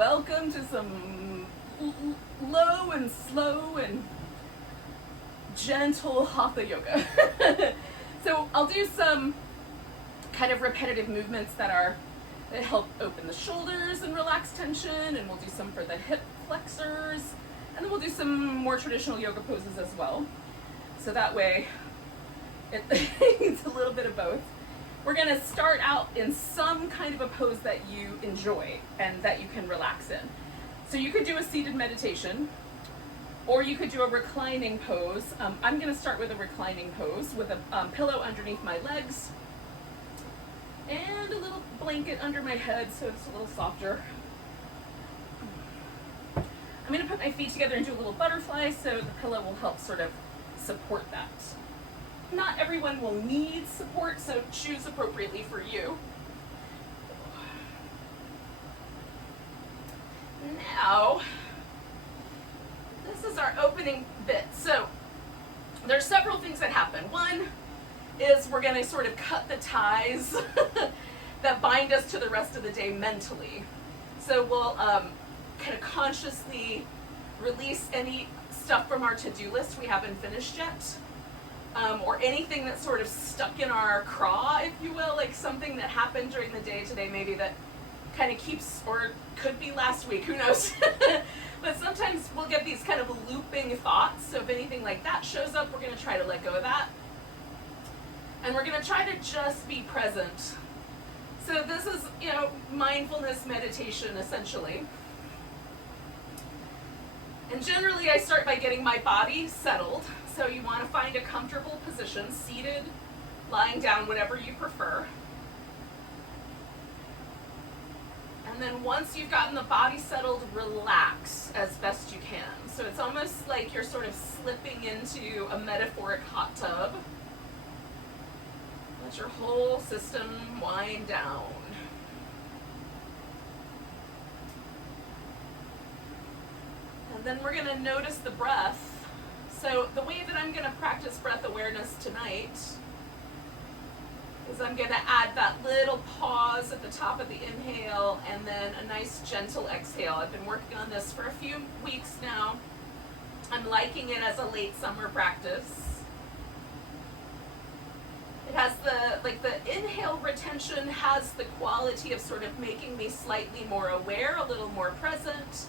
welcome to some low and slow and gentle Hatha Yoga. So I'll do some kind of repetitive movements that help open the shoulders and relax tension, and we'll do some for the hip flexors, and then we'll do some more traditional yoga poses as well. So that way it's a little bit of both. We're going to start out in some kind of a pose that you enjoy and that you can relax in. So you could do a seated meditation, or you could do a reclining pose. I'm going to start with a reclining pose with a pillow underneath my legs and a little blanket under my head so it's a little softer. I'm going to put my feet together and do a little butterfly so the pillow will help sort of support that. Not everyone will need support, so choose appropriately for you. Now, this is our opening bit. So there's several things that happen. One is we're going to sort of cut the ties that bind us to the rest of the day mentally. So we'll kind of consciously release any stuff from our to-do list we haven't finished yet. Or anything that's sort of stuck in our craw, if you will, like something that happened during the day today, maybe that kind of keeps, or could be last week, who knows. But sometimes we'll get these kind of looping thoughts, so if anything like that shows up, we're going to try to let go of that. And we're going to try to just be present. So this is, mindfulness meditation, essentially. And generally I start by getting my body settled. So you want to find a comfortable position, seated, lying down, whatever you prefer. And then once you've gotten the body settled, relax as best you can. So it's almost like you're sort of slipping into a metaphoric hot tub. Let your whole system wind down. And then we're going to notice the breath. So the way that I'm going to practice breath awareness tonight is I'm going to add that little pause at the top of the inhale and then a nice gentle exhale. I've been working on this for a few weeks now. I'm liking it as a late summer practice. It has the inhale retention has the quality of sort of making me slightly more aware, a little more present.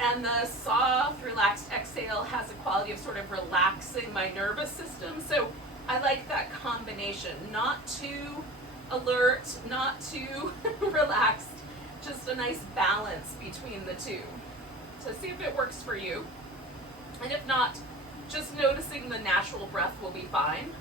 And the soft, relaxed exhale has a quality of sort of relaxing my nervous system. So I like that combination. Not too alert, not too relaxed. Just a nice balance between the two. So see if it works for you. And if not, just noticing the natural breath will be fine.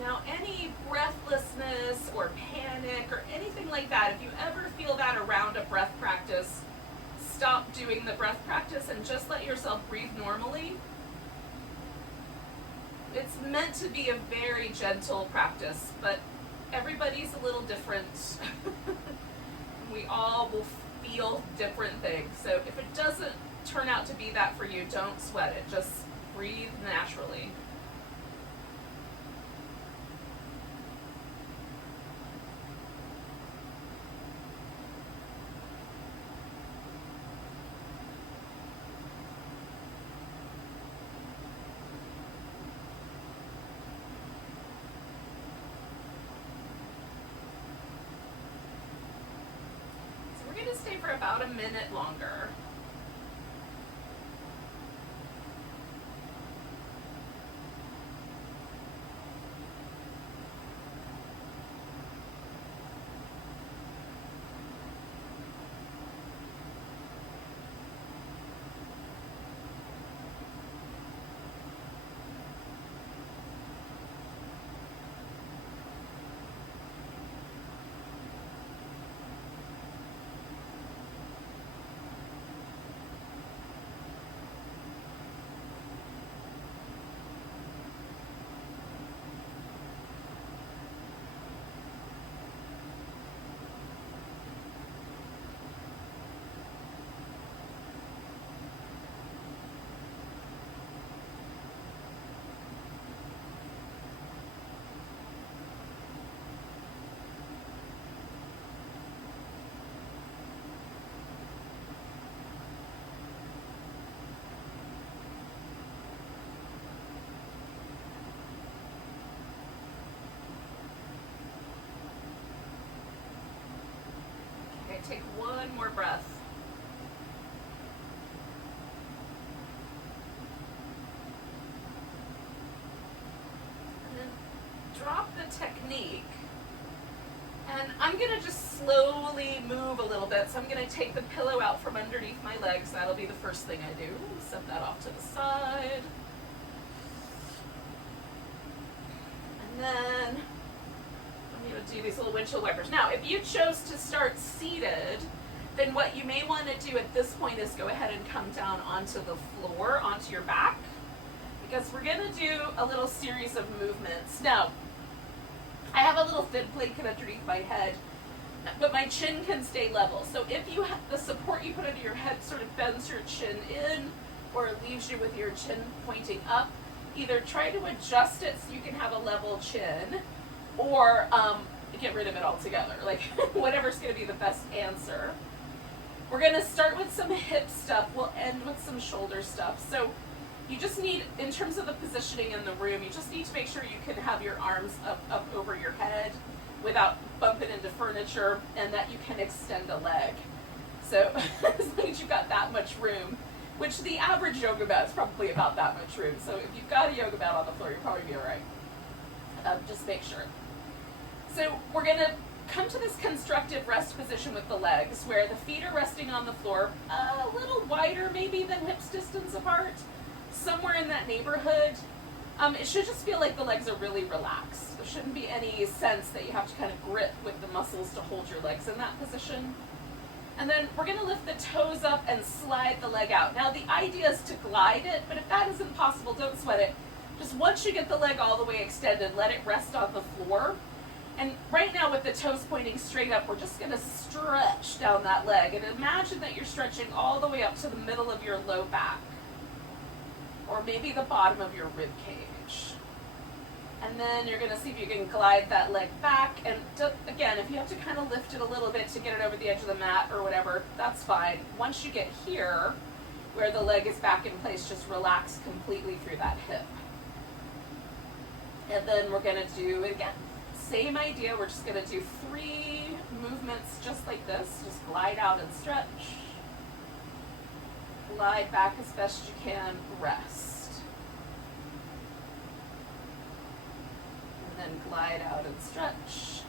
Now, any breathlessness or panic or anything like that, if you ever feel that around a breath practice, stop doing the breath practice and just let yourself breathe normally. It's meant to be a very gentle practice, but everybody's a little different. We all will feel different things. So if it doesn't turn out to be that for you, don't sweat it. Just breathe naturally. Stay for about a minute longer. right, take one more breath. And then drop the technique. And I'm going to just slowly move a little bit. So I'm going to take the pillow out from underneath my legs. That'll be the first thing I do. Set that off to the side. And then I'm going to do these little windshield wipers. Now, if you chose to start seated, then what you may want to do at this point is go ahead and come down onto the floor, onto your back, because we're going to do a little series of movements. Now, I have a little thin blanket underneath my head, but my chin can stay level. So if you have the support you put under your head sort of bends your chin in or leaves you with your chin pointing up, either try to adjust it so you can have a level chin, or get rid of it altogether. Like, whatever's going to be the best answer. We're going to start with some hip stuff. We'll end with some shoulder stuff. So you just need, in terms of the positioning in the room, you just need to make sure you can have your arms up over your head without bumping into furniture, and that you can extend a leg. So as long as you've got that much room, which the average yoga mat is probably about that much room. So if you've got a yoga mat on the floor, you'll probably be all right. Just make sure. So we're going to come to this constructive rest position with the legs, where the feet are resting on the floor, a little wider maybe than hips distance apart, somewhere in that neighborhood. It should just feel like the legs are really relaxed. There shouldn't be any sense that you have to kind of grip with the muscles to hold your legs in that position. And then we're going to lift the toes up and slide the leg out. Now the idea is to glide it, but if that isn't possible, don't sweat it. Just once you get the leg all the way extended, let it rest on the floor. And right now with the toes pointing straight up, we're just going to stretch down that leg. And imagine that you're stretching all the way up to the middle of your low back, or maybe the bottom of your rib cage. And then you're going to see if you can glide that leg back. And again, if you have to kind of lift it a little bit to get it over the edge of the mat or whatever, that's fine. Once you get here, where the leg is back in place, just relax completely through that hip. And then we're going to do it again. Same idea. We're just going to do 3 movements just like this. Just glide out and stretch. Glide back as best you can, rest. And then glide out and stretch.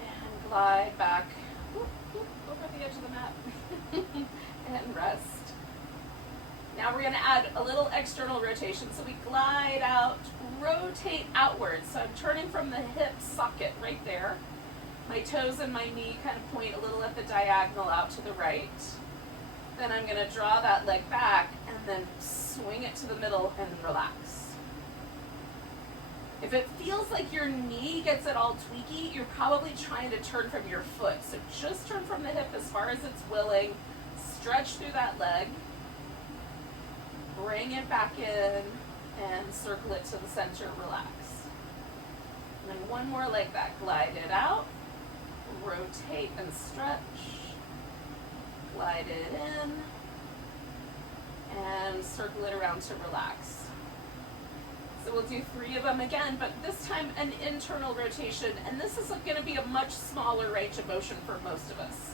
And glide back over the edge of the mat. And rest. Now we're going to add a little external rotation. So we glide out, rotate outwards. So I'm turning from the hip socket right there. My toes and my knee kind of point a little at the diagonal out to the right. Then I'm going to draw that leg back and then swing it to the middle and relax. If it feels like your knee gets it all tweaky, you're probably trying to turn from your foot. So just turn from the hip as far as it's willing. Stretch through that leg. Bring it back in and circle it to the center. Relax. And then one more like that. Glide it out. Rotate and stretch. Glide it in. And circle it around to relax. So we'll do 3 of them again, but this time an internal rotation. And this is going to be a much smaller range of motion for most of us.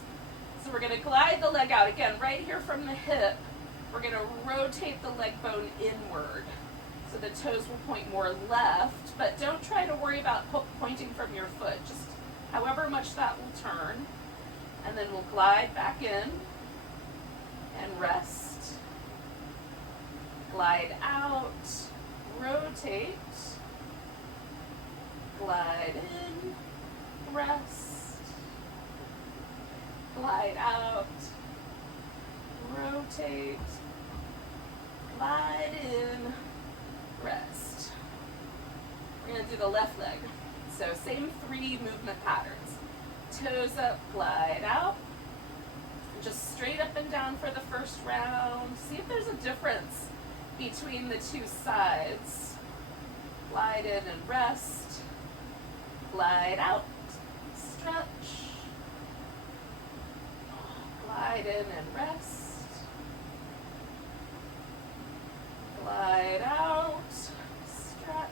So we're going to glide the leg out. Again, right here from the hip, we're going to rotate the leg bone inward. So the toes will point more left, but don't try to worry about pointing from your foot. Just however much that will turn. And then we'll glide back in and rest. Glide out, rotate, glide in, rest, glide out, rotate, glide in, rest. We're going to do the left leg. So same 3 movement patterns. Toes up, glide out. Just straight up and down for the first round. See if there's a difference between the 2 sides. Glide in and rest. Glide out, stretch. Glide in and rest. Glide out, stretch.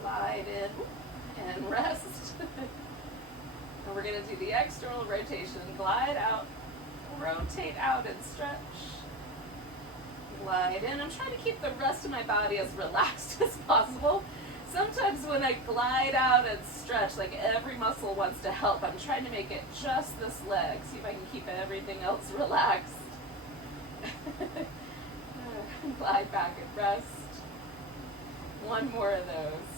Glide in and rest. And we're going to do the external rotation. Glide out, rotate out and stretch. Glide in. I'm trying to keep the rest of my body as relaxed as possible. Sometimes when I glide out and stretch, like every muscle wants to help. I'm trying to make it just this leg. See if I can keep everything else relaxed. Glide back and rest. One more of those.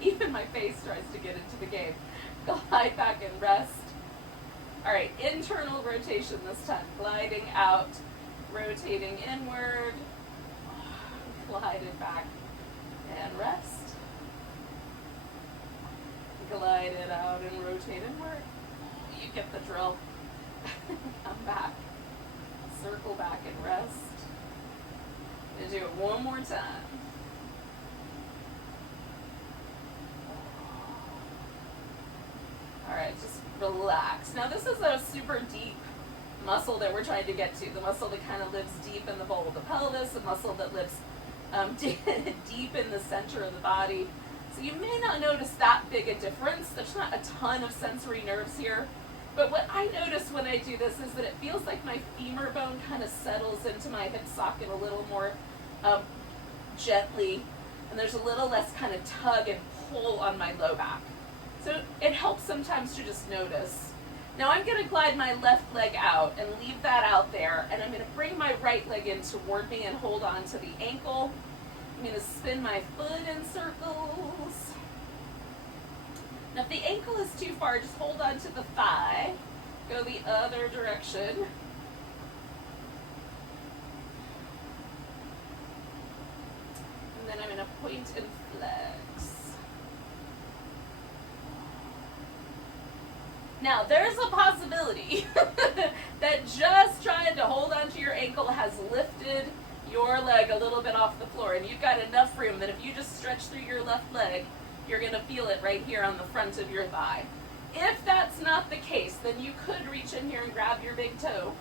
Even my face tries to get into the game. Glide back and rest. All right, internal rotation this time. Gliding out, rotating inward. Glide it back and rest. Glide it out and rotate inward. You get the drill. Come back. Circle back and rest. I'm going to do it one more time. All right, just relax. Now this is a super deep muscle that we're trying to get to. The muscle that kind of lives deep in the bowl of the pelvis, a muscle that lives deep in the center of the body. So you may not notice that big a difference. There's not a ton of sensory nerves here. But what I notice when I do this is that it feels like my femur bone kind of settles into my hip socket a little more gently. And there's a little less kind of tug and pull on my low back. So it helps sometimes to just notice. Now I'm going to glide my left leg out and leave that out there. And I'm going to bring my right leg in toward me and hold on to the ankle. I'm going to spin my foot in circles. Now if the ankle is too far, just hold on to the thigh. Go the other direction. And then I'm going to point and flex. Now, there's a possibility that just trying to hold onto your ankle has lifted your leg a little bit off the floor, and you've got enough room that if you just stretch through your left leg, you're going to feel it right here on the front of your thigh. If that's not the case, then you could reach in here and grab your big toe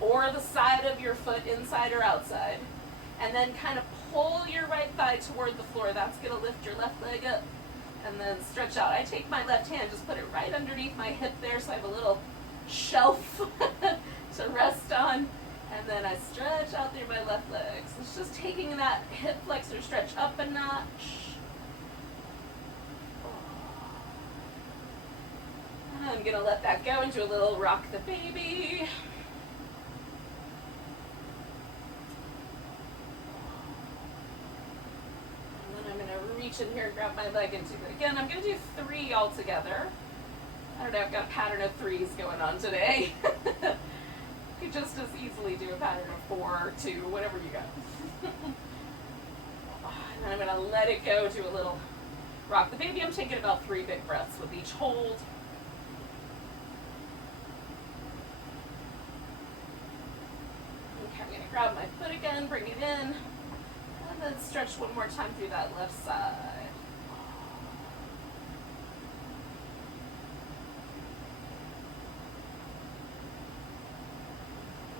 or the side of your foot, inside or outside, and then kind of pull your right thigh toward the floor. That's going to lift your left leg up. And then stretch out. I take my left hand, just put it right underneath my hip there so I have a little shelf to rest on. And then I stretch out through my left leg. So it's just taking that hip flexor stretch up a notch. I'm going to let that go and do a little rock the baby. Reach in here and grab my leg and do it again. I'm going to do 3 altogether. I don't know, I've got a pattern of 3s going on today. You could just as easily do a pattern of 4 or 2, whatever you got. And then I'm going to let it go, do a little rock the baby. I'm taking about 3 big breaths with each hold. Okay, I'm going to grab my foot again, bring it in. And then stretch one more time through that left side.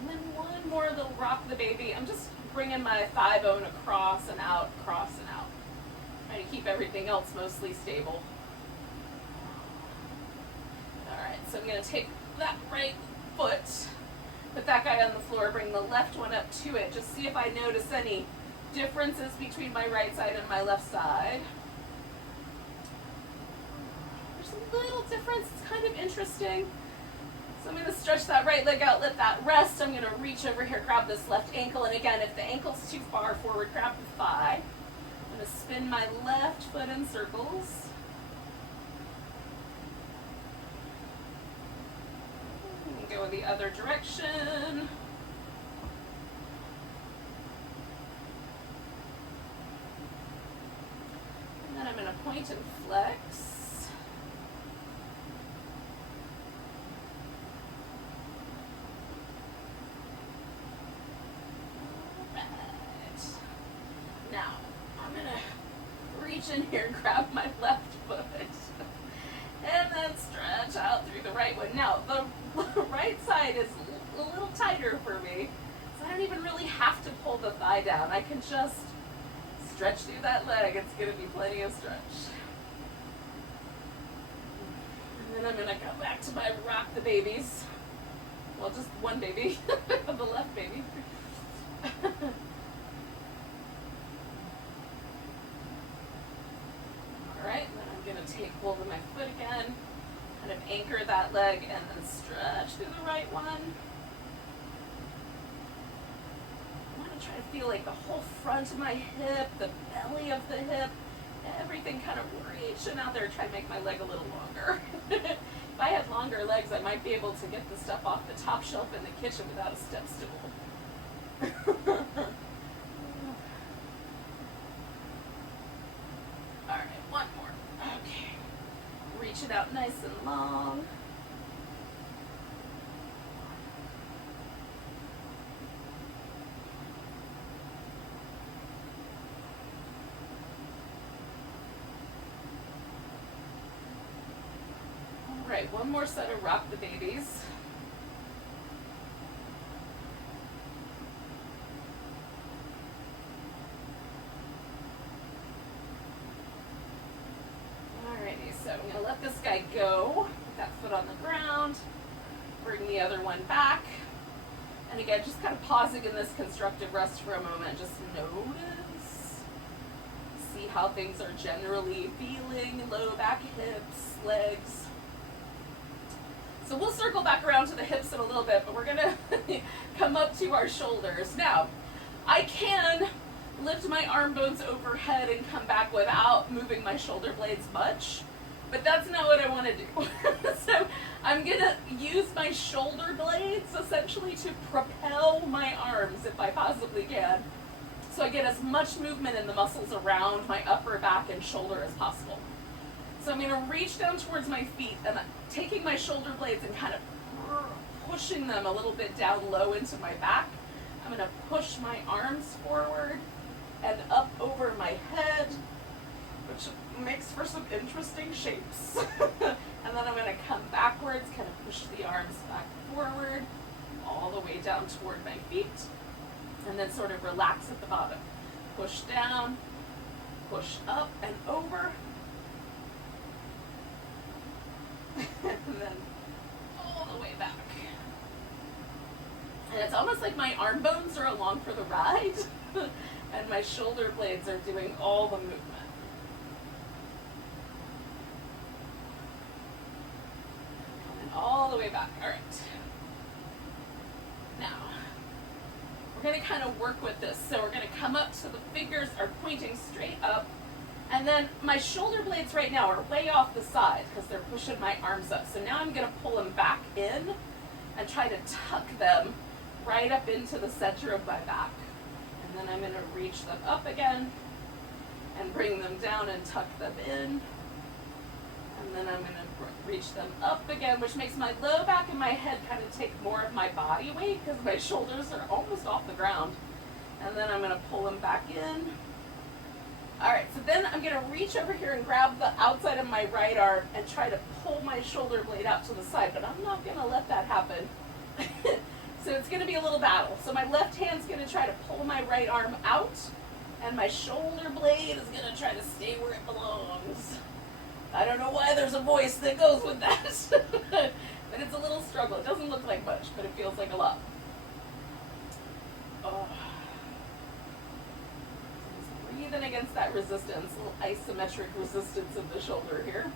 And then one more little rock the baby. I'm just bringing my thigh bone across and out, cross and out. Trying to keep everything else mostly stable. All right, so I'm going to take that right foot, put that guy on the floor, bring the left one up to it. Just see if I notice any differences between my right side and my left side. There's a little difference. It's kind of interesting. So I'm going to stretch that right leg out, let that rest. I'm going to reach over here, grab this left ankle. And again, if the ankle's too far forward, grab the thigh. I'm going to spin my left foot in circles. And go the other direction. And I'm going to point and flex. All right. Now, I'm going to reach in here and grab my left foot. And then stretch out through the right one. Now, the right side is a little tighter for me, so I don't even really have to pull the thigh down. I can just Stretch through that leg. It's going to be plenty of stretch. And then I'm going to go back to my rock the babies. Well, just one baby, the left baby. Alright, then I'm going to take hold of my foot again, kind of anchor that leg, and then stretch through the right one. I want to try to feel like the whole front of my hip, the belly of the hip, everything kind of reaching out there, try to make my leg a little longer. If I had longer legs, I might be able to get the stuff off the top shelf in the kitchen without a step stool. Alright, one more. Okay. Reach it out nice and long. Alright, one more set of rock the babies. So I'm going to let this guy go, put that foot on the ground, bring the other one back, and again, just kind of pausing in this constructive rest for a moment, just notice, see how things are generally feeling, low back, hips, legs. So we'll circle back around to the hips in a little bit, but we're going to come up to our shoulders. Now, I can lift my arm bones overhead and come back without moving my shoulder blades much. But that's not what I want to do. So I'm going to use my shoulder blades essentially to propel my arms if I possibly can. So I get as much movement in the muscles around my upper back and shoulder as possible. So I'm going to reach down towards my feet and I'm taking my shoulder blades and kind of pushing them a little bit down low into my back. I'm going to push my arms forward and up over my head, which makes for some interesting shapes. And then I'm going to come backwards, kind of push the arms back forward, all the way down toward my feet, and then sort of relax at the bottom. Push down, push up and over, and then all the way back. And it's almost like my arm bones are along for the ride, and my shoulder blades are doing all the movement. All the way back. All right. Now, we're going to kind of work with this. So we're going to come up so the fingers are pointing straight up. And then my shoulder blades right now are way off the side because they're pushing my arms up. So now I'm going to pull them back in and try to tuck them right up into the center of my back. And then I'm going to reach them up again and bring them down and tuck them in. And then I'm going to reach them up again, which makes my low back and my head kind of take more of my body weight because my shoulders are almost off the ground. And then I'm going to pull them back in. All right, so then I'm going to reach over here and grab the outside of my right arm and try to pull my shoulder blade out to the side, but I'm not going to let that happen. So it's going to be a little battle. So my left hand's going to try to pull my right arm out, and my shoulder blade is going to try to stay where it belongs. I don't know why there's a voice that goes with that, but it's a little struggle. It doesn't look like much, but it feels like a lot. Oh. Just breathing against that resistance, a little isometric resistance of the shoulder here.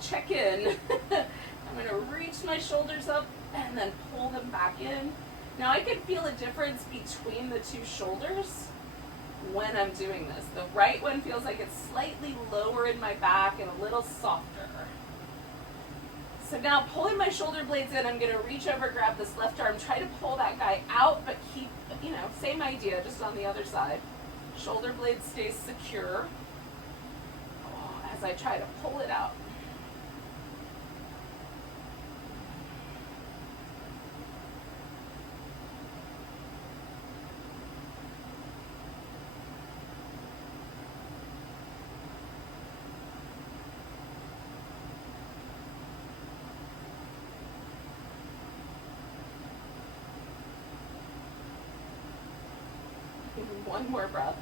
Check in. I'm going to reach my shoulders up and then pull them back in. Now I can feel a difference between the two shoulders when I'm doing this. The right one feels like it's slightly lower in my back and a little softer. So now pulling my shoulder blades in, I'm going to reach over, grab this left arm, try to pull that guy out, but keep, same idea, just on the other side. Shoulder blade stays secure as I try to pull it out. One more breath.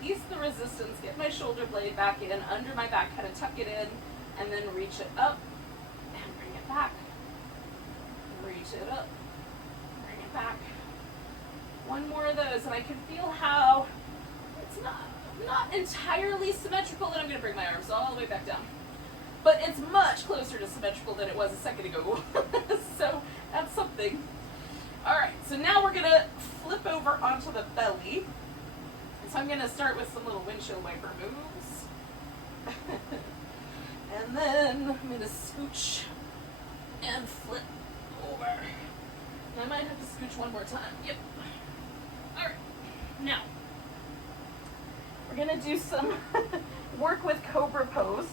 Release the resistance, get my shoulder blade back in, under my back, kind of tuck it in, and then reach it up, and bring it back. Reach it up, bring it back. One more of those, and I can feel how it's not entirely symmetrical, and I'm going to bring my arms all the way back down. But it's much closer to symmetrical than it was a second ago. So that's something. All right, so now we're going to flip over onto the belly. So I'm going to start with some little windshield wiper moves. And then I'm going to scooch and flip over. And I might have to scooch one more time. Yep. All right. Now, we're going to do some work with Cobra Pose.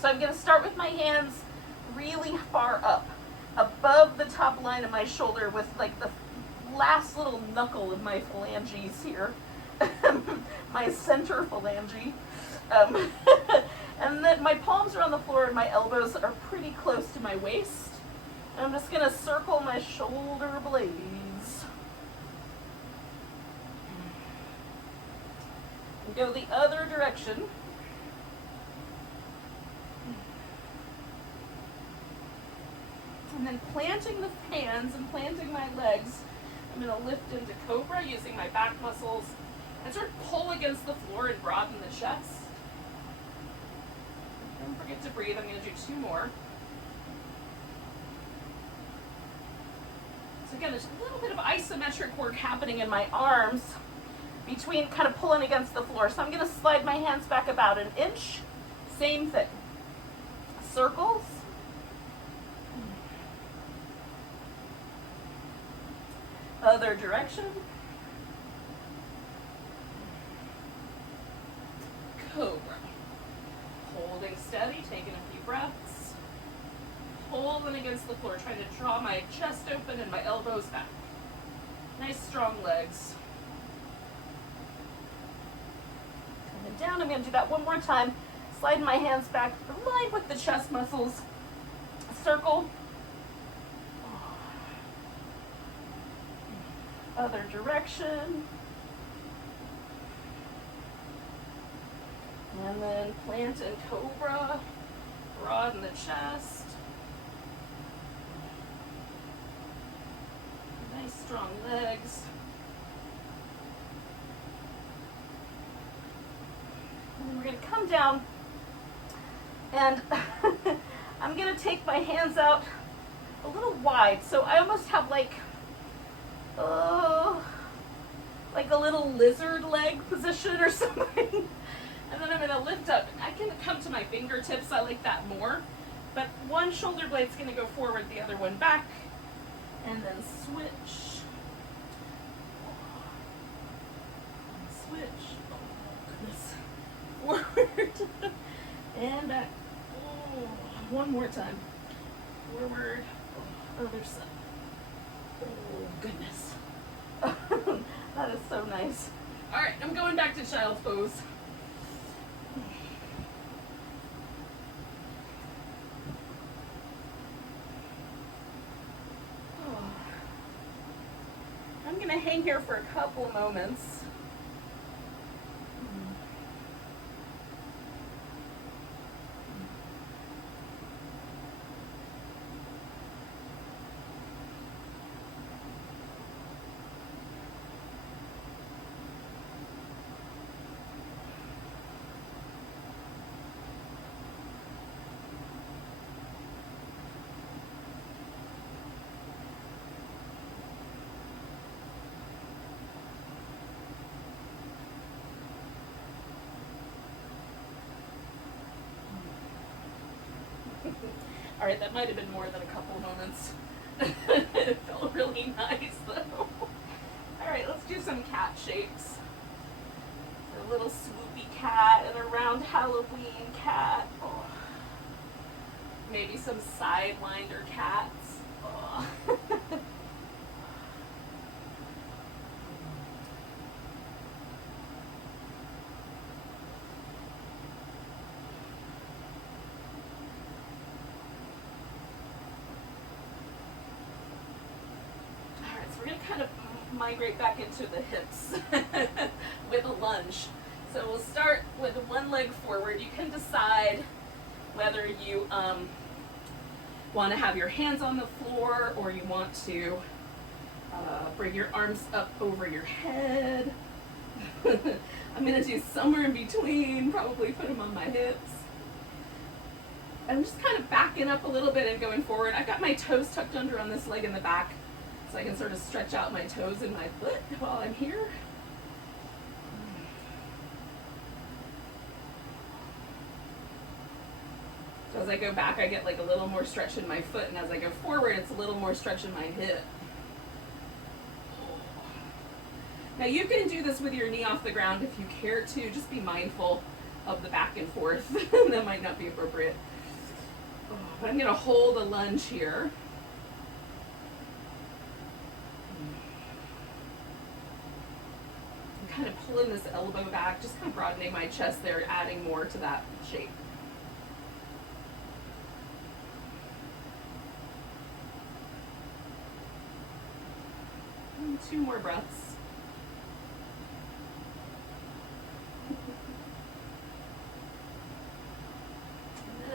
So I'm going to start with my hands really far up, above the top line of my shoulder with like the last little knuckle of my phalanges here. My center phalange. And then my palms are on the floor and my elbows are pretty close to my waist. And I'm just going to circle my shoulder blades. And go the other direction. And then planting the hands and planting my legs, I'm going to lift into Cobra using my back muscles and sort of pull against the floor and broaden the chest. Don't forget to breathe. I'm going to do two more. So again, there's a little bit of isometric work happening in my arms between kind of pulling against the floor. So I'm going to slide my hands back about an inch. Same thing. Circles. Other direction. Cobra. Holding steady, taking a few breaths. Holding against the floor, trying to draw my chest open and my elbows back. Nice strong legs. Coming down, I'm going to do that one more time. Slide my hands back, align with the chest muscles. Circle. Other direction. And then plant in Cobra. Broaden the chest. Nice strong legs. And then we're going to come down and I'm going to take my hands out a little wide. So I almost have like a little lizard leg position or something. And then I'm going to lift up. I can come to my fingertips. I like that more. But one shoulder blade's going to go forward, the other one back. And then switch. And switch. Oh, goodness. Forward. And back. Oh, one more time. Forward. Other side. Oh, goodness. That is so nice. All right, I'm going back to child's pose. I'm going to hang here for a couple moments. All right, that might have been more than a couple moments. It felt really nice, though. All right, let's do some cat shapes. A little swoopy cat and a round Halloween cat. Oh. Maybe some sidewinder cats. Oh. kind of migrate back into the hips with a lunge. So we'll start with one leg forward. You can decide whether you want to have your hands on the floor or you want to bring your arms up over your head. I'm going to do somewhere in between, probably put them on my hips. I'm just kind of backing up a little bit and going forward. I've got my toes tucked under on this leg in the back, so I can sort of stretch out my toes and my foot while I'm here. So as I go back, I get like a little more stretch in my foot, and as I go forward, it's a little more stretch in my hip. Now you can do this with your knee off the ground if you care to. Just be mindful of the back and forth. That might not be appropriate. But I'm going to hold a lunge here. I'm kind of pulling this elbow back, just kind of broadening my chest there, adding more to that shape. And 2 more breaths.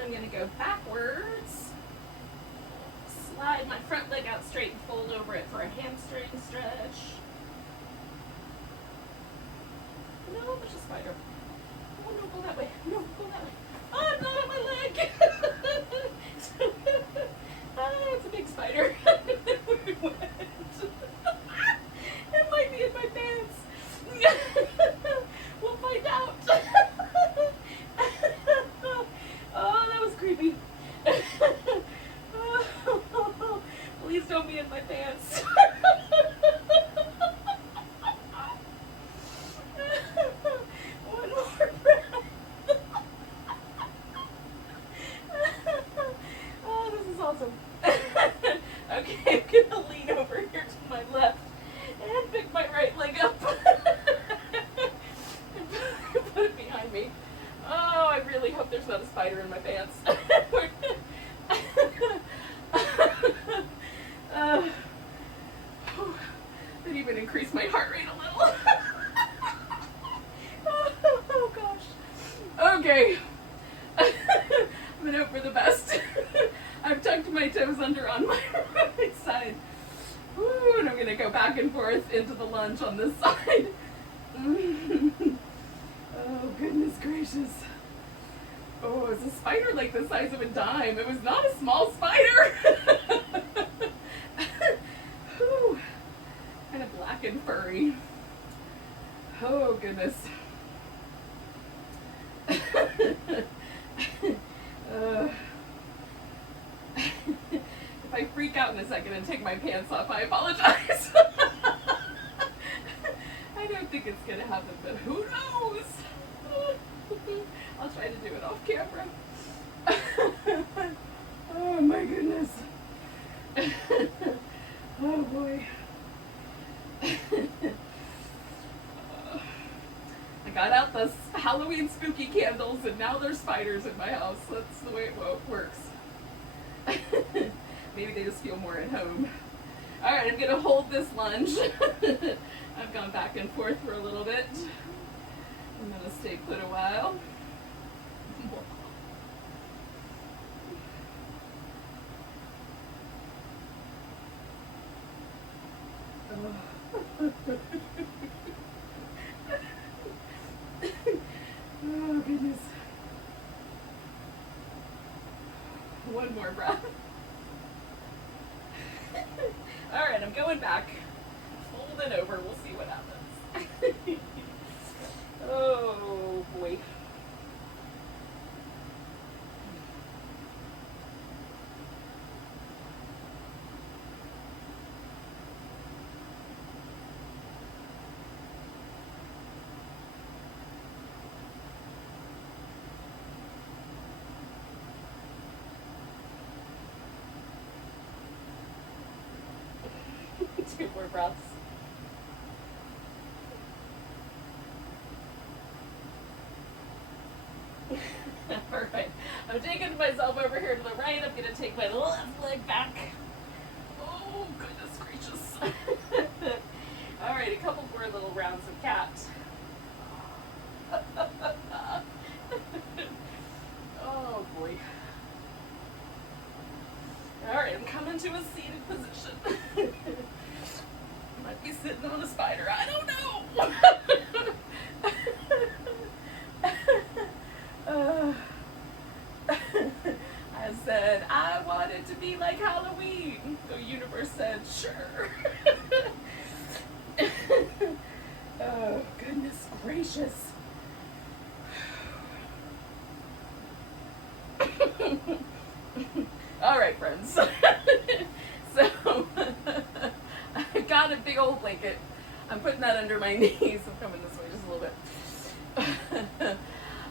I'm going to go backwards, slide my front leg out straight and fold over it for a hamstring stretch. No, there's a spider. Oh, no, go that way. No, go that way. Oh, I'm not on my leg. Oh, it's a big spider. It might be in my pants. We'll find out. Oh, that was creepy. Please don't be in my pants. One more breath. Oh, this is awesome. Okay, I'm gonna lean over here to my left and pick my right leg up. Put it behind me. Oh, I really hope there's not a spider in my pants. That even increased my heart rate a little. Oh gosh. Okay. I'm gonna hope for the best. I've tucked my toes under on my right side. Ooh, and I'm gonna go back and forth into the lunge on this side. Oh goodness gracious. Oh, it's a spider like the size of a dime. It was not a small spider. Whew. Kind of black and furry. Oh goodness. If I freak out in a second and take my pants off, I apologize. I don't think it's gonna happen, but who knows? I'll try to do it off camera. Oh my goodness. Oh boy. I got out the Halloween spooky candles and now there's spiders in my house. That's the way it works. Maybe they just feel more at home. Alright, I'm going to hold this lunge. I've gone back and forth for a little bit. I'm going to stay put a while. Oh goodness. One more breath. Alright, I'm going back. Fold it over. We'll see what happens. Oh boy. Two more breaths. Alright, I'm taking myself over here to the right. I'm going to take my left leg back. Oh, goodness gracious. on a spider. I don't know. I said, I want it to be like Halloween. The universe said, sure. Oh, goodness gracious. All right, friends. So, I got a big old blanket. I'm putting that under my knees. I'm coming this way just a little bit.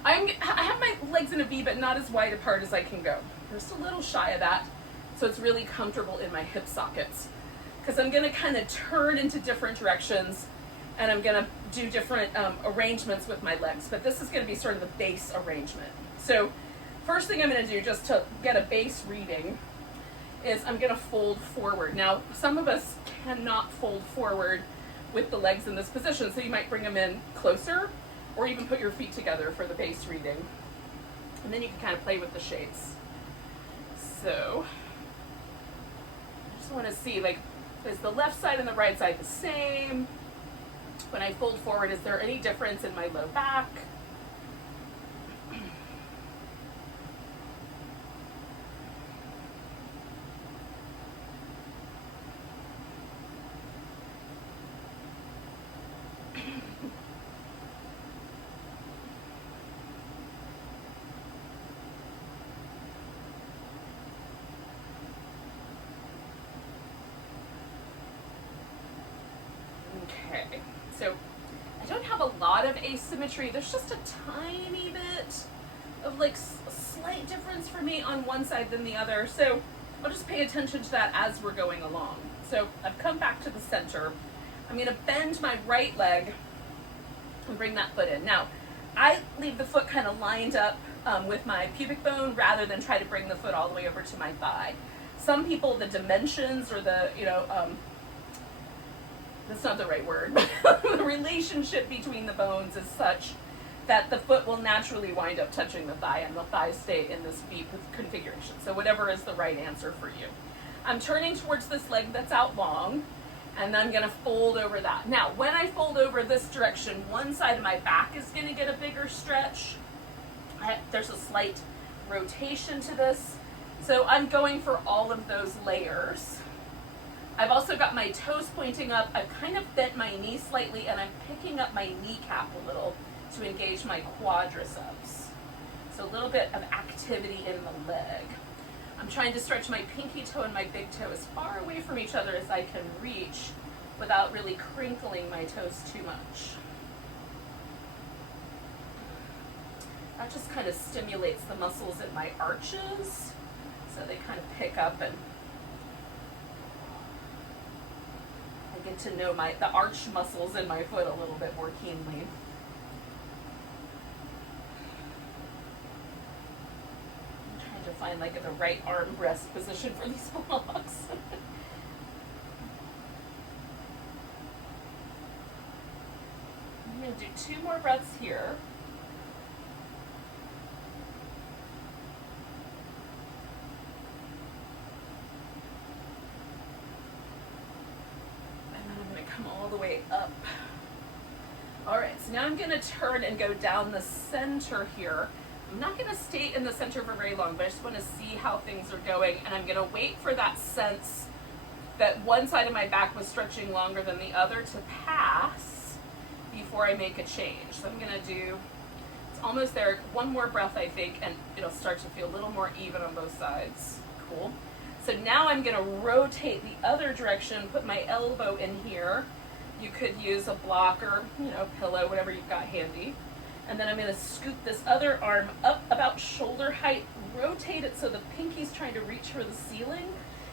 I have my legs in a V, but not as wide apart as I can go. Just a little shy of that, so it's really comfortable in my hip sockets. Because I'm going to kind of turn into different directions, and I'm going to do different arrangements with my legs. But this is going to be sort of the base arrangement. So first thing I'm going to do, just to get a base reading, is I'm going to fold forward. Now, some of us cannot fold forward with the legs in this position, so you might bring them in closer, or even put your feet together for the base reading. And then you can kind of play with the shapes. So, I just want to see, like, is the left side and the right side the same? When I fold forward, is there any difference in my low back? Okay, so I don't have a lot of asymmetry. There's just a tiny bit of like a slight difference for me on one side than the other. So I'll just pay attention to that as we're going along. So I've come back to the center. I'm going to bend my right leg and bring that foot in. Now, I leave the foot kind of lined up with my pubic bone rather than try to bring the foot all the way over to my thigh. Some people, the dimensions or the, that's not the right word, but the relationship between the bones is such that the foot will naturally wind up touching the thigh and the thighs stay in this V configuration. So whatever is the right answer for you. I'm turning towards this leg that's out long, and I'm going to fold over that. Now, when I fold over this direction, one side of my back is going to get a bigger stretch. There's a slight rotation to this. So I'm going for all of those layers. I've also got my toes pointing up. I've kind of bent my knee slightly, and I'm picking up my kneecap a little to engage my quadriceps. So a little bit of activity in the leg. I'm trying to stretch my pinky toe and my big toe as far away from each other as I can reach without really crinkling my toes too much. That just kind of stimulates the muscles in my arches, so they kind of pick up, and I get to know the arch muscles in my foot a little bit more keenly. I'm trying to find like the right arm rest position for these blocks. I'm going to do 2 more breaths here. All the way up. All right, so now I'm going to turn and go down the center here. I'm not going to stay in the center for very long, but I just want to see how things are going, and I'm going to wait for that sense that one side of my back was stretching longer than the other to pass before I make a change. So I'm going to do, it's almost there, 1 more breath I think, and it'll start to feel a little more even on both sides. Cool. So now I'm going to rotate the other direction, put my elbow in here. You could use a block or, pillow, whatever you've got handy. And then I'm going to scoop this other arm up about shoulder height, rotate it so the pinky's trying to reach for the ceiling,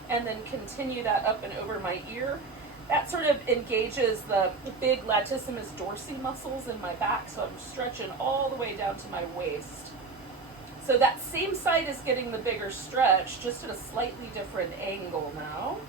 and then continue that up and over my ear. That sort of engages the big latissimus dorsi muscles in my back, so I'm stretching all the way down to my waist. So that same side is getting the bigger stretch, just at a slightly different angle now.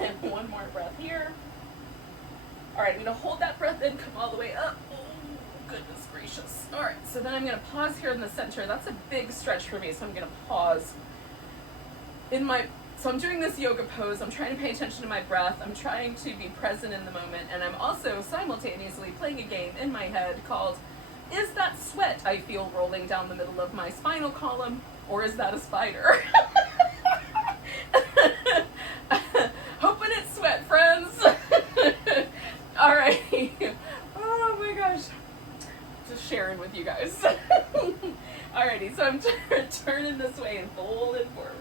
And one more breath here. All right, I'm gonna hold that breath in, come all the way up. Oh, goodness gracious. All right, so then I'm gonna pause here in the center. That's a big stretch for me, so I'm gonna pause. So I'm doing this yoga pose. I'm trying to pay attention to my breath. I'm trying to be present in the moment, and I'm also simultaneously playing a game in my head called, is that sweat I feel rolling down the middle of my spinal column, or is that a spider? Hoping it's sweat, friends. All right. Oh my gosh. Just sharing with you guys. Alrighty, so I'm turning this way and folding forward.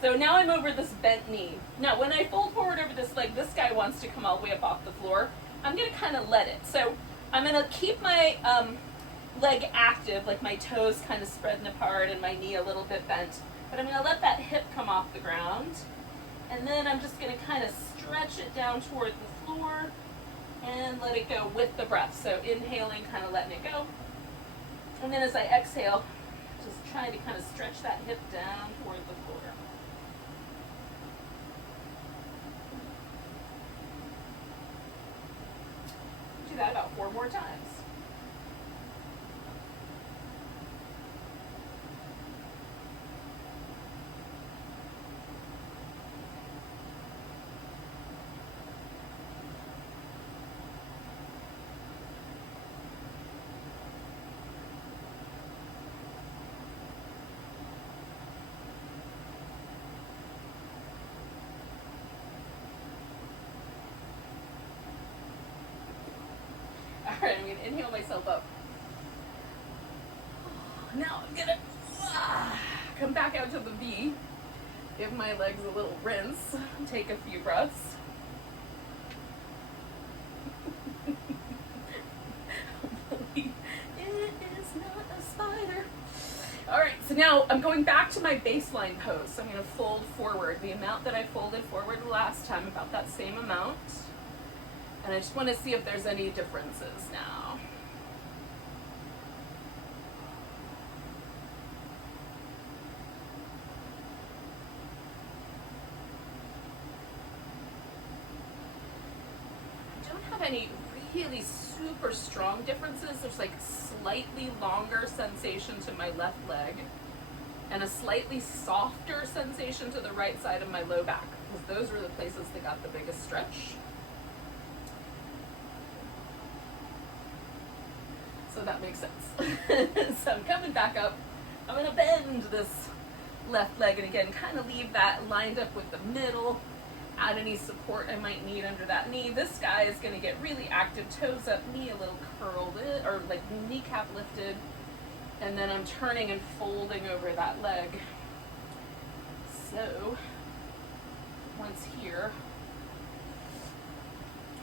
So now I'm over this bent knee. Now when I fold forward over this leg, this guy wants to come all the way up off the floor. I'm gonna kind of let it. So I'm gonna keep my leg active, like my toes kind of spreading apart and my knee a little bit bent. But I'm gonna let that hip come off the ground. And then I'm just gonna kind of stretch it down toward the floor and let it go with the breath. So inhaling, kind of letting it go. And then as I exhale, just trying to kind of stretch that hip down toward the floor. Do that about 4 more times. Alright, I'm going to inhale myself up. Now I'm going to come back out to the V. Give my legs a little rinse. Take a few breaths. It is not a spider. Alright, so now I'm going back to my baseline pose. So I'm going to fold forward. The amount that I folded forward last time, about that same amount. And I just want to see if there's any differences now. I don't have any really super strong differences. There's like slightly longer sensation to my left leg and a slightly softer sensation to the right side of my low back, because those were the places that got the biggest stretch. So that makes sense. So I'm coming back up. I'm going to bend this left leg and again kind of leave that lined up with the middle. Add any support I might need under that knee. This guy is going to get really active. Toes up, knee a little curled in, or like kneecap lifted. And then I'm turning and folding over that leg. So once here,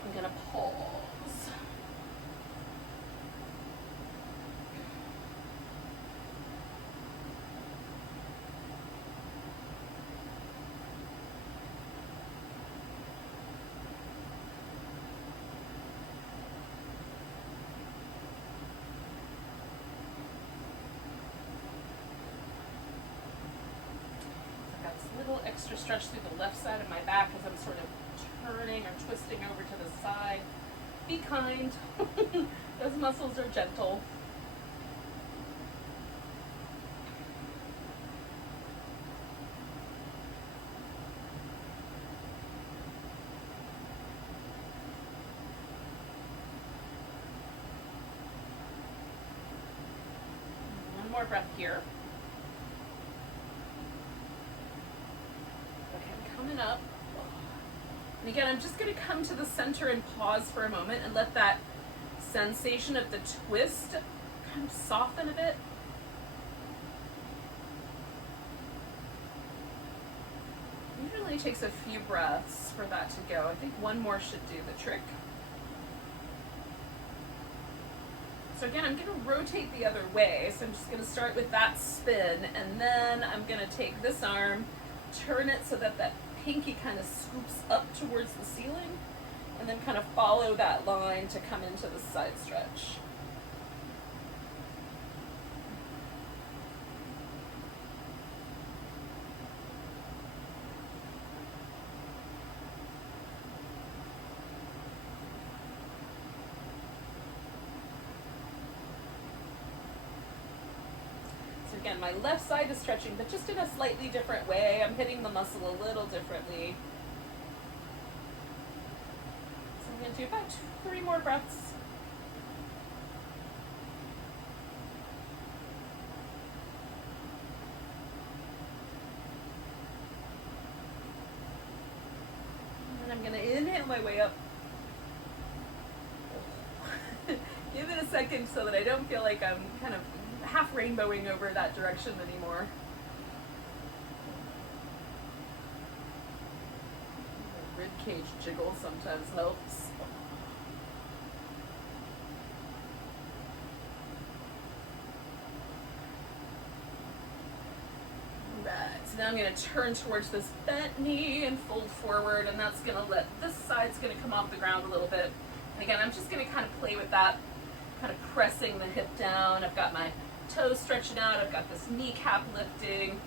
I'm going to pause. Extra stretch through the left side of my back as I'm sort of turning or twisting over to the side. Be kind. Those muscles are gentle. One more breath here. Up. And again, I'm just going to come to the center and pause for a moment and let that sensation of the twist kind of soften a bit. Usually takes a few breaths for that to go. I think one more should do the trick. So again, I'm going to rotate the other way. So I'm just going to start with that spin, and then I'm going to take this arm, turn it so that that pinky kind of scoops up towards the ceiling, and then kind of follow that line to come into the side stretch. again, my left side is stretching, but just in a slightly different way. I'm hitting the muscle a little differently. So I'm going to do about 3 more breaths. And I'm going to inhale my way up. Give it a second so that I don't feel like I'm kind of half rainbowing over that direction anymore. The rib cage jiggle sometimes helps. Right, so now I'm going to turn towards this bent knee and fold forward, and that's going to let this side's going to come off the ground a little bit. And again, I'm just going to kind of play with that, kind of pressing the hip down. I've got my toes stretching out. I've got this kneecap lifting.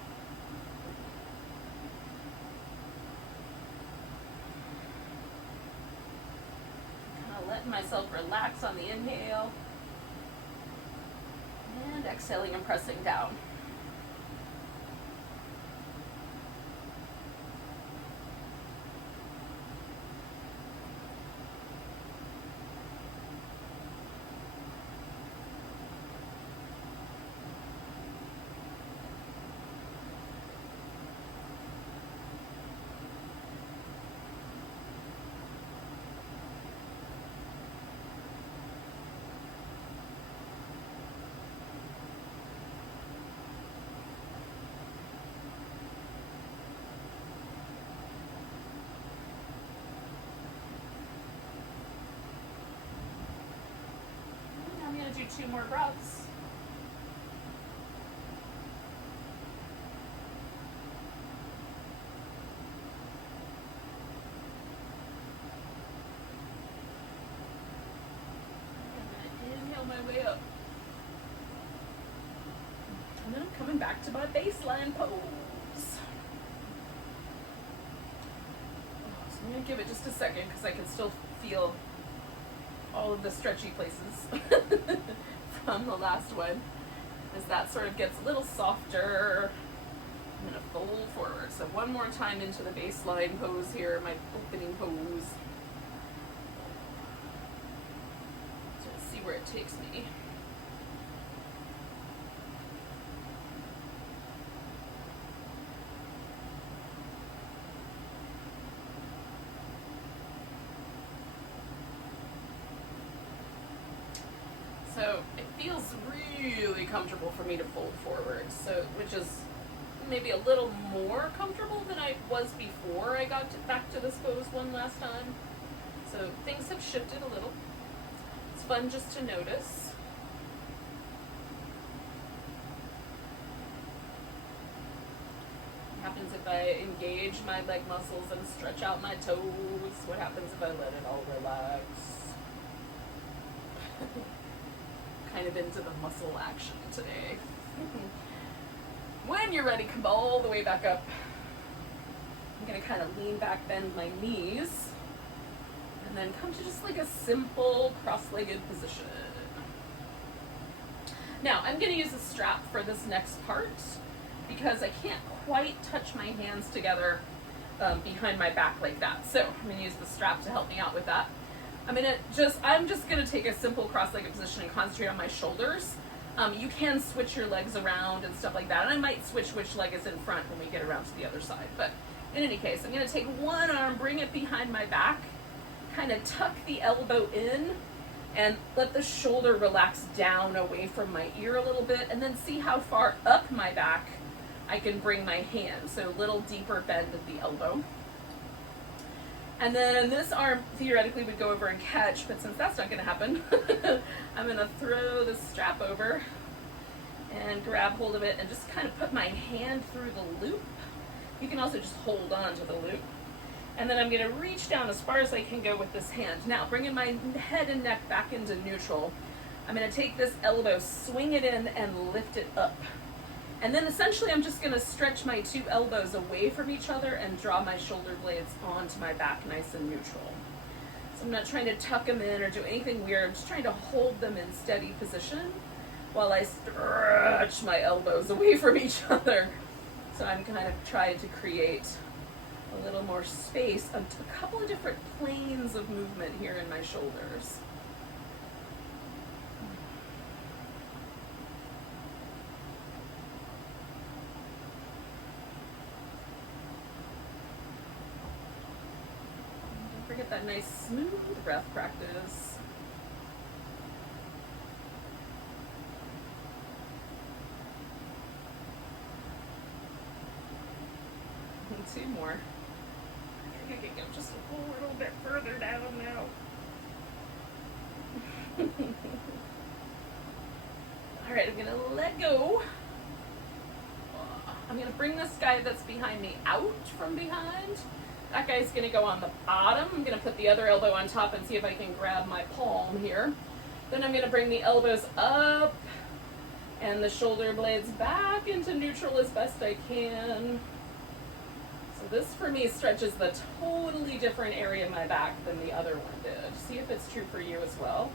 Kind of letting myself relax on the inhale. And exhaling and pressing down. Do 2 more breaths. I'm going to inhale my way up. And then I'm coming back to my baseline pose. So I'm going to give it just a second because I can still feel all of the stretchy places from the last one, as that sort of gets a little softer. I'm going to fold forward. So one more time into the baseline pose here, my opening pose. So let's see where it takes me. So it feels really comfortable for me to fold forward, so which is maybe a little more comfortable than I was before I got back to this pose one last time. So things have shifted a little. It's fun just to notice. What happens if I engage my leg muscles and stretch out my toes? What happens if I let it all relax? Kind of into the muscle action today. When you're ready, come all the way back up. I'm going to kind of lean back, bend my knees, and then come to just like a simple cross-legged position. Now, I'm going to use a strap for this next part because I can't quite touch my hands together behind my back like that. So I'm going to use the strap to help me out with that. I'm just going to take a simple cross-legged position and concentrate on my shoulders. You can switch your legs around and stuff like that, and I might switch which leg is in front when we get around to the other side. But in any case, I'm going to take one arm, bring it behind my back, kind of tuck the elbow in, and let the shoulder relax down away from my ear a little bit, and then see how far up my back I can bring my hand. So a little deeper bend at the elbow. And then this arm theoretically would go over and catch, but since that's not going to happen, I'm going to throw the strap over and grab hold of it and just kind of put my hand through the loop. You can also just hold on to the loop. And then I'm going to reach down as far as I can go with this hand. Now, bringing my head and neck back into neutral, I'm going to take this elbow, swing it in, and lift it up. And then essentially I'm just going to stretch my 2 elbows away from each other and draw my shoulder blades onto my back nice and neutral. So I'm not trying to tuck them in or do anything weird. I'm just trying to hold them in steady position while I stretch my elbows away from each other. So I'm kind of trying to create a little more space, a couple of different planes of movement here in my shoulders. Don't forget that nice smooth breath practice. And 2 more. I think I can go just a little bit further down now. All right, I'm gonna let go. I'm gonna bring this guy that's behind me out from behind. That guy's gonna go on the bottom. I'm gonna put the other elbow on top and see if I can grab my palm here. Then I'm gonna bring the elbows up and the shoulder blades back into neutral as best I can. So this for me stretches the totally different area of my back than the other one did. See if it's true for you as well.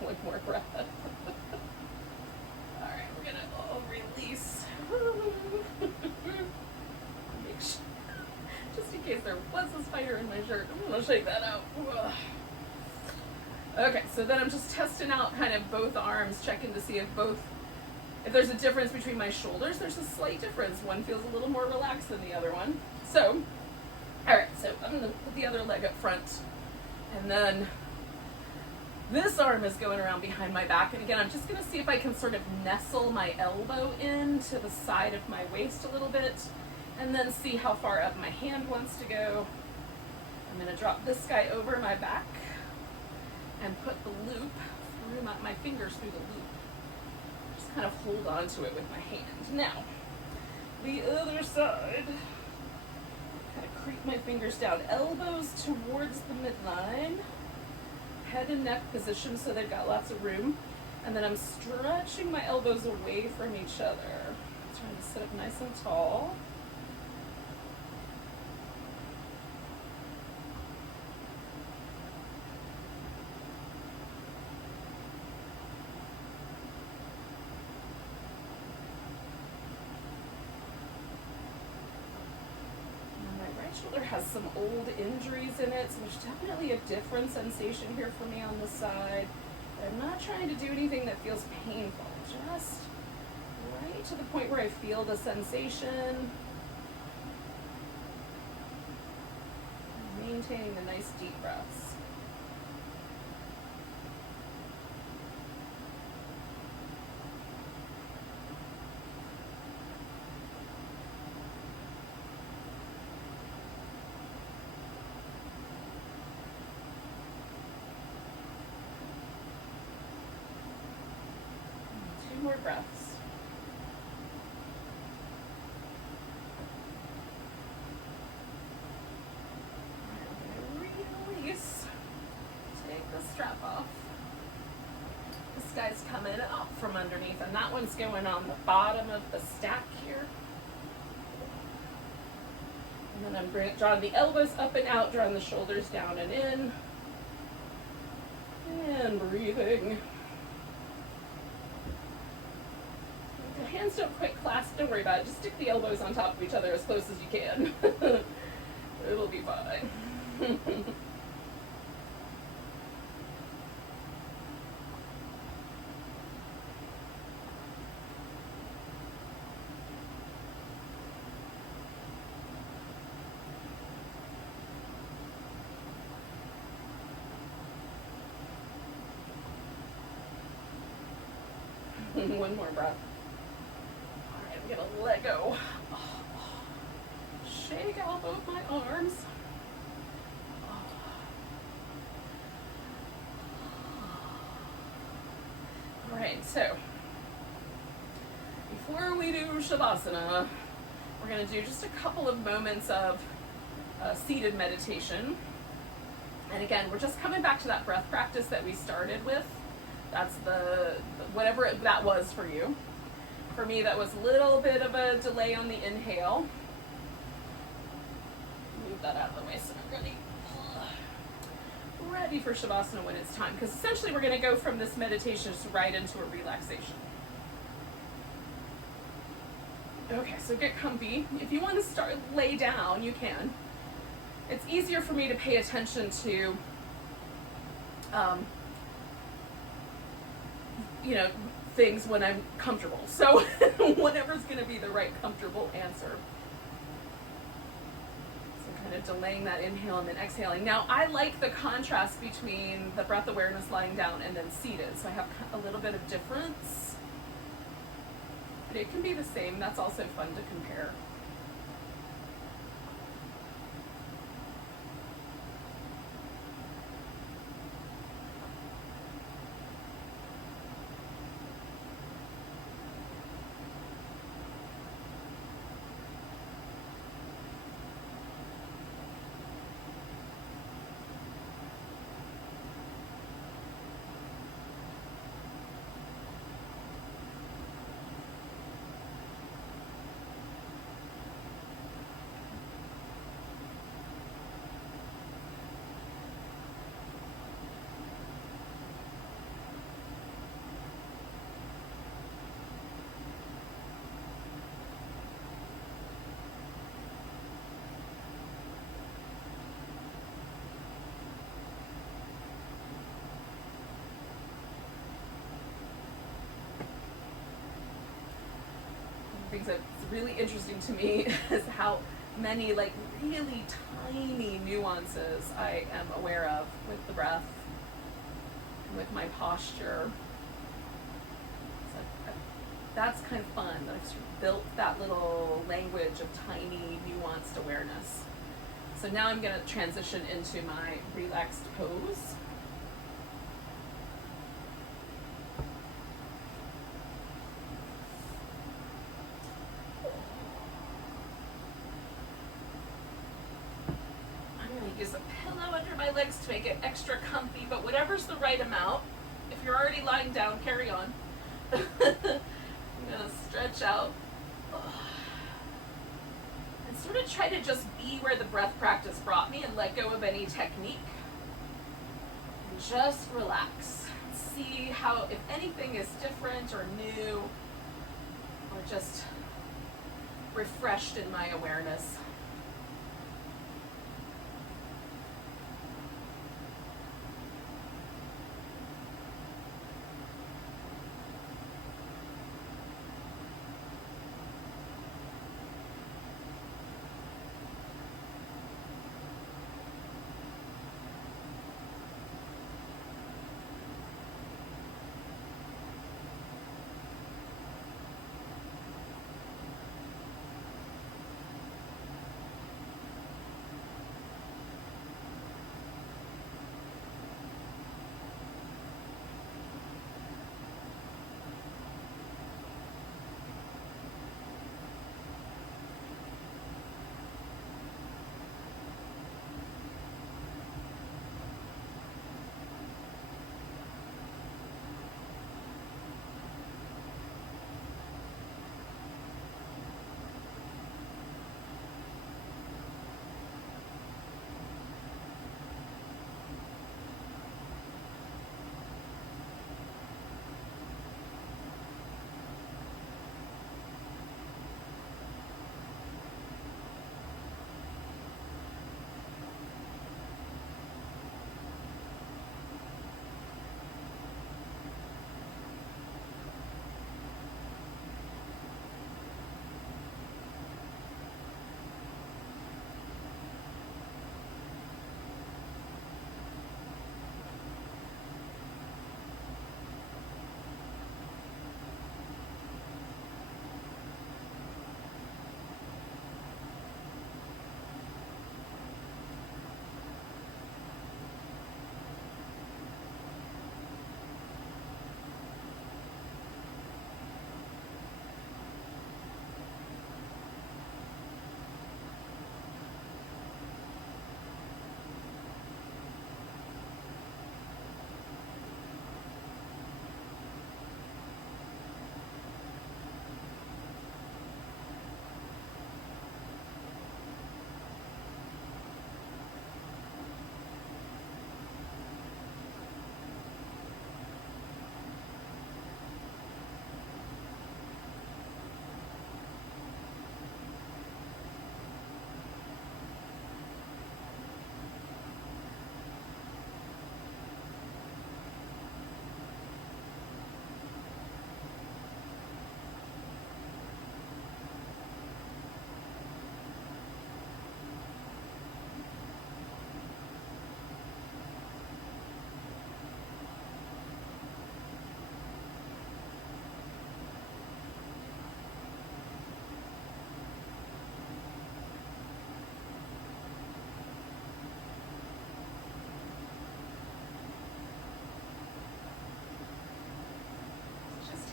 One more breath. All right, we're gonna release. Make sure, just in case there was a spider in my shirt, I'm gonna shake that out. Okay, so then I'm just testing out kind of both arms, checking to see if there's a difference between my shoulders. There's a slight difference. One feels a little more relaxed than the other one. So, all right, so I'm gonna put the other leg up front, and then this arm is going around behind my back, and again, I'm just gonna see if I can sort of nestle my elbow into the side of my waist a little bit, and then see how far up my hand wants to go. I'm gonna drop this guy over my back and put the loop through my fingers through the loop. Just kind of hold on to it with my hand. Now, the other side. Kind of creep my fingers down, elbows towards the midline. Head and neck position so they've got lots of room. And then I'm stretching my elbows away from each other. Trying to sit up nice and tall. Shoulder has some old injuries in it, so there's definitely a different sensation here for me on this side. But I'm not trying to do anything that feels painful, just right to the point where I feel the sensation. Maintaining the nice deep breaths. More breaths. I'm going to release. Take the strap off. This guy's coming up from underneath, and that one's going on the bottom of the stack here. And then I'm drawing the elbows up and out, drawing the shoulders down and in. And breathing. Hands don't quite clasp, don't worry about it. Just stick the elbows on top of each other as close as you can. It'll be fine. One more breath. I'm gonna let go. Shake out both my arms. All right, so before we do Shavasana, we're going to do just a couple of moments of seated meditation. And again, we're just coming back to that breath practice that we started with. That's the whatever that was for you. For me, that was a little bit of a delay on the inhale. Move that out of the way so I'm ready for Shavasana when it's time. Because essentially we're going to go from this meditation just right into a relaxation. Okay, so get comfy. If you want to lay down, you can. It's easier for me to pay attention to, things when I'm comfortable. So whatever's going to be the right comfortable answer. So kind of delaying that inhale and then exhaling. Now, I like the contrast between the breath awareness lying down and then seated. So I have a little bit of difference. But it can be the same. That's also fun to compare. Things that's really interesting to me is how many really tiny nuances I am aware of with the breath, with my posture. So that's kind of fun that I've sort of built that little language of tiny nuanced awareness. So now I'm going to transition into my relaxed pose. Use a pillow under my legs to make it extra comfy, but whatever's the right amount. If you're already lying down, carry on. I'm gonna stretch out and sort of try to just be where the breath practice brought me and let go of any technique and just relax. See how, if anything is different or new or just refreshed in my awareness.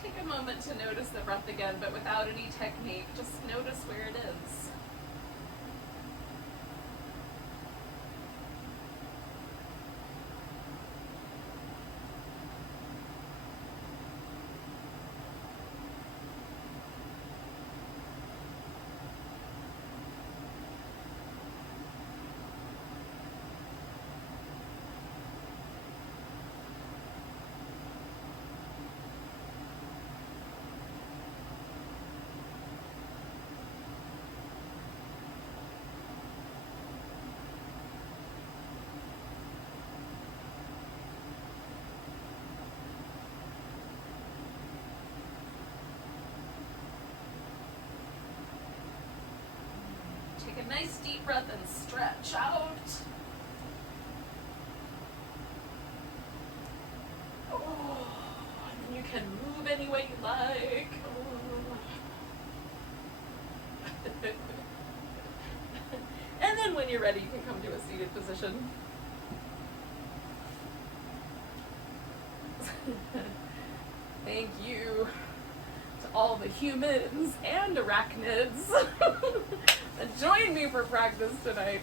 take a moment to notice the breath again, but without any technique. Just notice where it is. Take a nice deep breath and stretch out. Oh, and then you can move any way you like. Oh. And then when you're ready, you can come to a seated position. Thank you to all the humans and arachnids that joined me for practice tonight.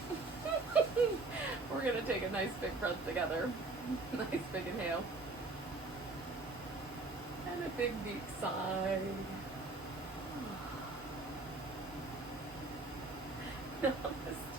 We're going to take a nice big breath together. Nice big inhale. And a big deep sigh. Namaste.